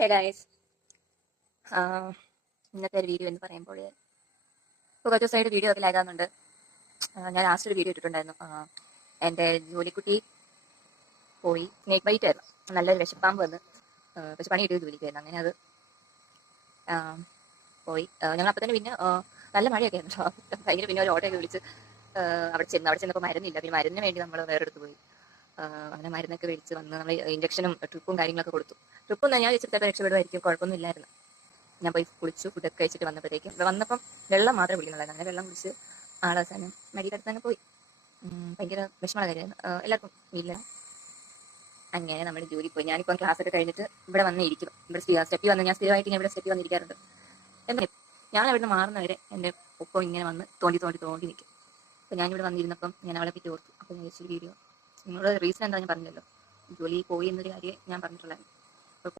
Hey guys, ഇന്നത്തെ ഒരു video എന്ന് പറയുമ്പോൾ ഇപ്പോൾ കുറച്ച് ദിവസമായിട്ട് വീഡിയോ ഒക്കെ ലാഗാകുന്നുണ്ട്. ഞാൻ ലാസ്റ്റ് ഒരു വീഡിയോ ഇട്ടിട്ടുണ്ടായിരുന്നു. എൻ്റെ ജോലിക്കുട്ടി പോയി സ്നേക്ക് ബൈറ്റ് ആയിരുന്നു. നല്ലൊരു വിശപ്പാമ്പ് വന്ന് പക്ഷെ പണി കിട്ടിയ ജോലിക്കായിരുന്നു. അങ്ങനെ അത് പോയി. ഞങ്ങൾ അപ്പം തന്നെ പിന്നെ നല്ല മഴയൊക്കെ ആയിരുന്നു. ഭയങ്കര പിന്നെ ഒരു ഓട്ടോയൊക്കെ വിളിച്ച് അവിടെ ചെന്നപ്പോൾ മരുന്നില്ല. പിന്നെ മരുന്നിന് വേണ്ടി നമ്മൾ വേറെ എടുത്ത് പോയി. അങ്ങനെ മരുന്നൊക്കെ മേടിച്ച് വന്ന് നമ്മൾ ഇഞ്ചക്ഷനും ട്രിപ്പും കാര്യങ്ങളൊക്കെ കൊടുത്തു. ട്രിപ്പൊന്നും ഞാൻ വെച്ചിട്ട് രക്ഷപ്പെടുമായിരിക്കും, കുഴപ്പമൊന്നും ഇല്ലായിരുന്നു. ഞാൻ പോയി കുളിച്ചു, ഫുഡൊക്കെ കഴിച്ചിട്ട് വന്നപ്പോഴത്തേക്കും ഇവിടെ വന്നപ്പം വെള്ളം മാത്രമേ കുടിക്കുന്നുള്ളായിരുന്നു. അങ്ങനെ വെള്ളം കുടിച്ച് ആളവസാനം മടിയുടെ അടുത്ത് തന്നെ പോയി. ഭയങ്കര വിഷമമുള്ള കാര്യമായിരുന്നു. എല്ലാവർക്കും ഇല്ല. അങ്ങനെ നമ്മുടെ ജോലി പോയി. ഞാനിപ്പം ക്ലാസ് ഒക്കെ കഴിഞ്ഞിട്ട് ഇവിടെ വന്ന് ഇരിക്കും. ഇവിടെ സ്റ്റെപ്പിൽ വന്ന് ഞാൻ സ്ഥിരമായിട്ട് ഞാൻ ഇവിടെ സ്റ്റെപ്പിൽ വന്നിരിക്കാറുണ്ട്. എന്നാൽ ഞാൻ അവിടുന്ന് മാറുന്നവരെ എൻ്റെ ഒപ്പം ഇങ്ങനെ വന്ന് തോണ്ടി നിൽക്കും. അപ്പോൾ ഞാനിവിടെ വന്നിരുന്നപ്പം ഞാൻ അവളെ പറ്റി ഓർത്തു. അപ്പോൾ ഞാൻ വെച്ചൊരു വീഡിയോ നിങ്ങളുടെ റീസൺ എന്താ ഞാൻ പറഞ്ഞല്ലോ, ജോലി പോയി എന്നൊരു കാര്യം ഞാൻ പറഞ്ഞിട്ടുള്ളായിരുന്നു.